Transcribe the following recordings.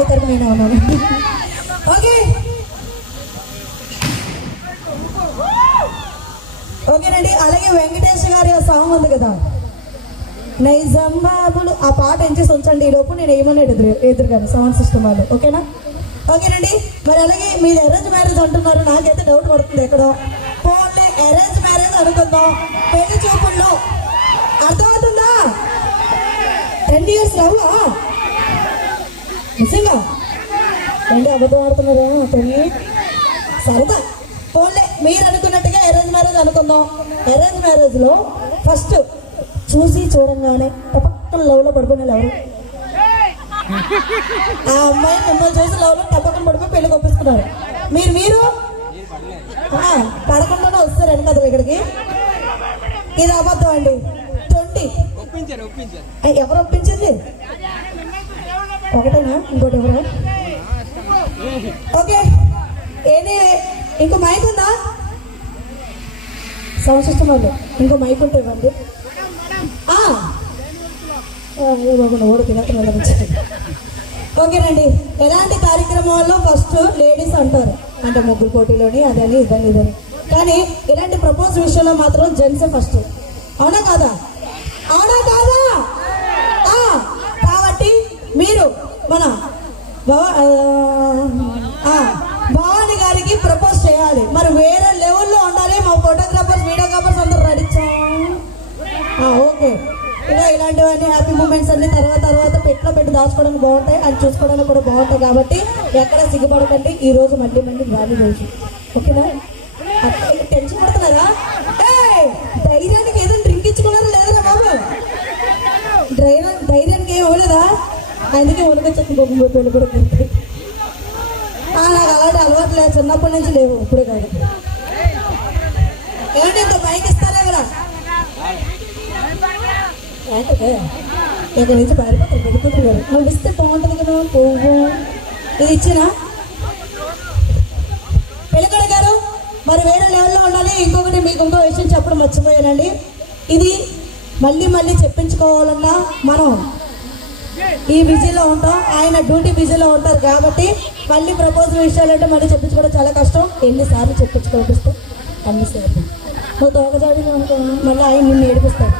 మీ నేను ఉన్నాను ఓకే. ఓకేనండి అలాగే వెంకటేష్ గారి ఆ సాంగ్ ఉంది కదా. నైజం బాబులు ఆ పాట ఎంచేసి ఉంచండి? ఈ లోపు నేను ఏమన్నా ఎదురు ఎదురుగాను సౌండ్ సిస్టమ్ వాళ్ళు ఓకేనా? ఓకేనండి మరి అలాగే మీరు అరేంజ్ మ్యారేజ్ అంటున్నారు నాకైతే డౌట్ పడుతుంది ఎక్కడో. ఫోన్లే అరేంజ్ మ్యారేజ్ అనుకుందాం. పెళ్ళి చూపుల్లో. అర్థమవుతుందా? టెన్ ఇయర్స్ రావులా? నిజంగా? ఏంటి అబద్ధం ఆడుతున్నారా? టెన్ సరదా. పోన్లే మీరు అనుకున్నట్టుగా అరేంజ్ మ్యారేజ్ అనుకుందాం. అరేంజ్ మ్యారేజ్లో ఫస్ట్ చూసి చూడంగానే టపక్కన లవ్లో పడుకునే ఎవరు? ఆ అమ్మాయి మిమ్మల్ని చూసి లవ్లో టపక్కన పడిపోయి పెళ్ళి కొప్పిస్తున్నారు మీరు మీరు? పడకుండానే వస్తారు వెనక అతను ఇక్కడికి. ఇది అబద్ధం అండి. ట్వంటీ. ఒప్పించారు ఎవరు ఒకటేనా? ఇంకోటి ఎవరా? ఓకే. ఏనే ఇంకో మైక్ ఉందా? సౌండ్ సిస్టమ్ వాళ్ళు ఇంకో మైక్ ఉంటే ఇవ్వండి. ఆ. ఆ, ఓడి తినకుండా ఓకేనండి ఎలాంటి కార్యక్రమాల్లో ఫస్ట్ లేడీస్ అంటారు? అంటే ముగ్గురు పోటీలోని అదని ఇదని ఇదని కానీ ఇలాంటి ప్రపోజ్ విషయంలో మాత్రం జెంట్సే ఫస్ట్ అవునా కాదా? అవునా కాదా? కాబట్టి మీరు మన భవాని గారికి ప్రపోజ్ చేయాలి. మరి వేరే లెవెల్లో ఉండాలి. మా ఫోటోగ్రాఫర్స్ వీడియోగ్రాఫర్స్ అందరూ నడిచాం ఓకే. ఇలా ఇలాంటివన్నీ హ్యాపీ మూమెంట్స్ అన్ని తర్వాత తర్వాత పెట్లో పెట్టి దాచుకోవడానికి బాగుంటాయి. అది చూసుకోవడానికి కూడా బాగుంటాయి కాబట్టి ఎక్కడ సిగ్గుపడకండి. ఈ రోజు మళ్ళీ మళ్ళీ గాలి రోజు. ఓకేనా? టెన్షన్ పడుతున్నారా? ధైర్యానికి ఏదైనా డ్రింక్ ఇచ్చుకున్నారా లేదా బాబు? ధైర్యానికి ఏం ఇవ్వలేదా అందుకే ఉనకొచ్చింది బొమ్మ పెళ్ళి కూడా నాకు అలాంటి అలవాటు లేదు. చిన్నప్పటి నుంచి లేవు ఇప్పుడే కాదు. ఏమంటే ఇంత బైక్ ఇస్తారా కదా ఇక్కడ నుంచి పారిపోతారు పెరుగుతున్నారు నువ్వు ఇస్తే బాగుంటుంది కదా పువ్వు ఇది ఇచ్చినా? పెళ్ళి గారు మరి వేరే లెవెల్లో ఉండాలి. ఇంకొకటి మీకు ఇంకో విషయం చెప్పడం మర్చిపోయానండి. ఇది మళ్ళీ మళ్ళీ చెప్పించుకోవాలన్నా మనం ఈ బిజీలో ఉంటాం. ఆయన డ్యూటీ బిజీలో ఉంటారు కాబట్టి మళ్ళీ ప్రపోజ్ విషయాలు అంటే మళ్ళీ చెప్పించుకోవడం చాలా కష్టం. ఎన్నిసార్లు చెప్పించుకోపిస్తే అన్నిసార్లు. నువ్వు తోకజాడి అనుకో మళ్ళీ ఆయన నిన్ను ఏడిపిస్తాడు.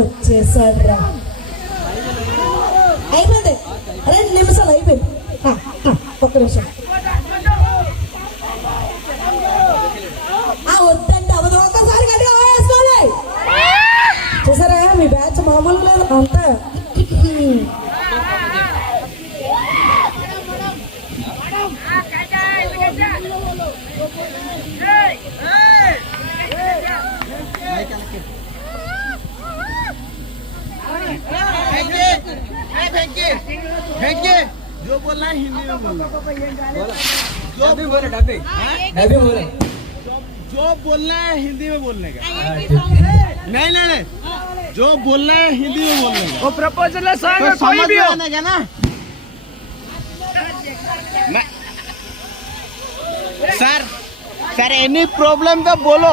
వచ్చేసాడు రా అయిపోయింది. రెండు నిమిషాలు అయిపోయింది. ఒక్క నిమిషం. మీ బ్యాచ్ మామూలు లేదు అంతా जो बोलना है हिंदी में बोलना డబ్బి బోలే డబ్బి డబ్బి బోలే जो बोलना है हिंदी में बोलने का नहीं नहीं नहीं जो बोलना है हिंदी में बोलने का वो प्रपोजल सॉन्ग तो समझ में आने का ना? मैं सर सर एनी प्रॉब्लम तो बोलो।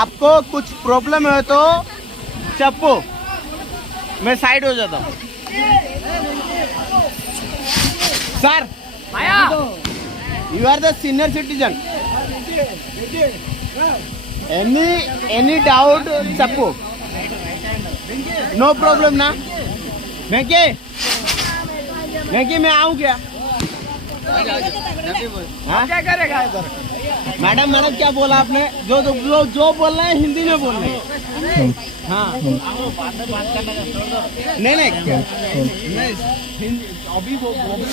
आपको कुछ प्रॉब्लम है तो चप्पू। मैं साइड हो जाता हूँ। Sir you are the senior citizen any any doubt चप्पू नो प्रॉब्लम ना वेंकी वेंकी मैं के मैं आऊँ क्या? हाँ? क्या करेगा इधर मैडम मैडम क्या बोला आपने? जो जो जो, जो बोल रहे हैं हिंदी में बोल रहे हैं। हाँ। नहीं नहीं। नहीं अभी वो वो भी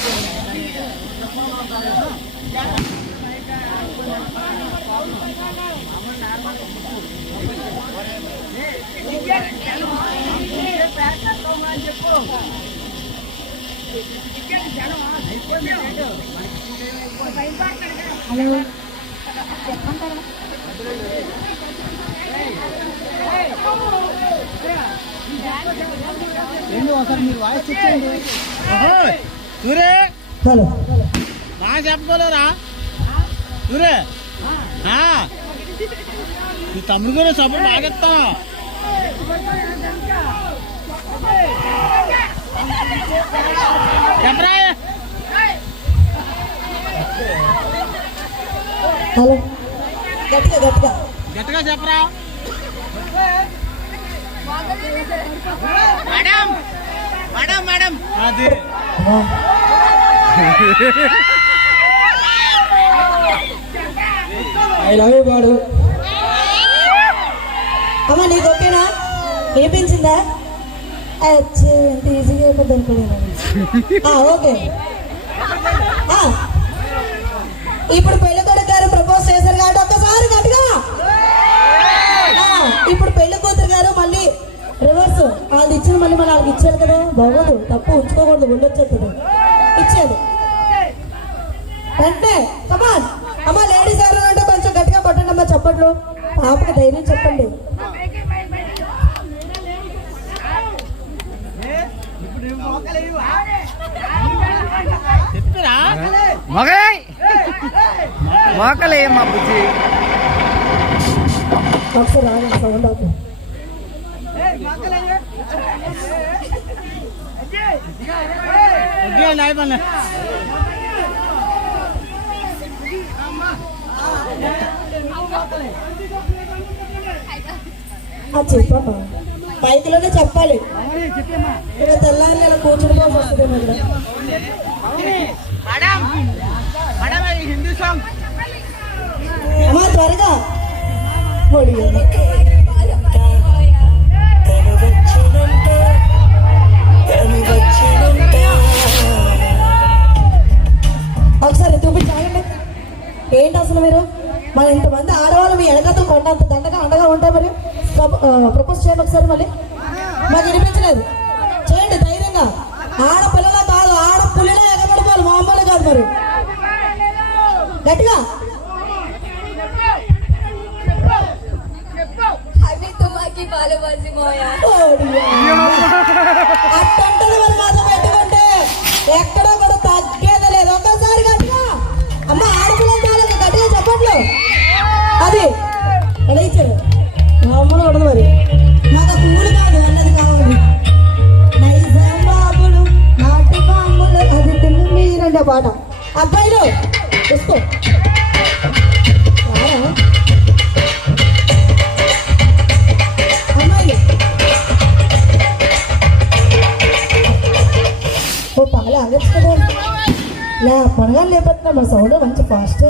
హలో. బాగా చెప్పుకోలేరా సూరే ఈ తమ్ముడు కూడా సపోర్ట్ బాగా ఇస్తాం హలో గట్టిగా చెప్పరా మేడం మేడం మేడం అది ఐ అమ్మ నీకు ఓకేనా? వినిపించిందా? అచ్చే ఎంత ఈజీగా అయిపోద్ది అనుకోలేదు. ఓకే. ఇప్పుడు పెళ్ళి కొడుకు గారు ప్రపోజ్ చేశారు కాబట్టి ఒక్కసారి గట్టిగా. ఇప్పుడు పెళ్ళి కూతురు గారు మళ్ళీ రివర్స్ వాళ్ళు ఇచ్చిన మళ్ళీ మన వాళ్ళకి ఇచ్చారు కదా బాగోదు తప్పు ఉంచుకోకూడదు ఉండొచ్చు ఇచ్చేది అంటే కమాన్ అమ్మ లేడీస్ ఎవరు అంటే కొంచెం గట్టిగా కొట్టండి అమ్మా చెప్పట్లు. పాపకి ధైర్యం చెప్పండి. చెప్పిరా మగలే మోకలే మా బుజ్జి ఒకసారి రాగండి సౌండ్ బైక్లోనే చెప్పాలి. ఇక్కడ తెల్లారి ఇలా అమ్మా త్వరగా. ఒకసారి చూపించాలండి ఏంటి అసలు మీరు? మన ఇంతమంది ఆడవాళ్ళు మీ ఎడగతో కొండంత దండగా అండగా ఉంటాయి మరి? ప్రపోజ్ చేయండి ఒకసారి మళ్ళీ మాకు వినిపించలేదు చేయండి ధైర్యంగా ఆడపిల్లల కాదు ఆడపుల్లిలా ఎగబడిపోవాలి మామూలు కాదు మరి గట్టిగా అవి तुम आके మోయా తిన్ను మీరండి పాట అబ్బాయిలు చూసుకో రారా? ఓ పగల ఆగచ్చు కదా లే పనగా లేకపోతున్నా మన సౌండ్ మంచి ఫాస్టే.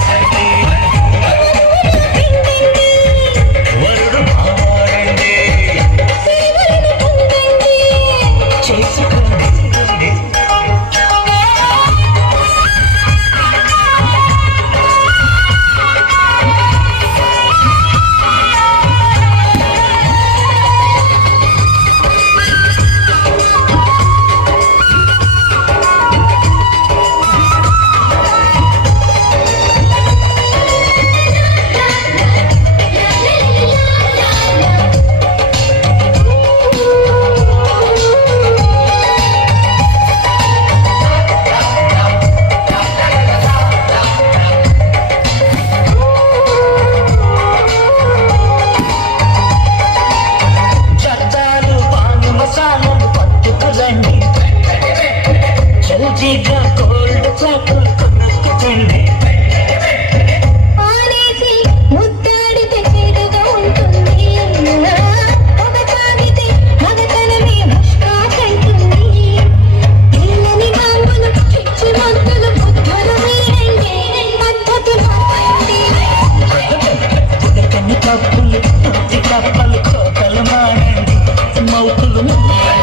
Come on.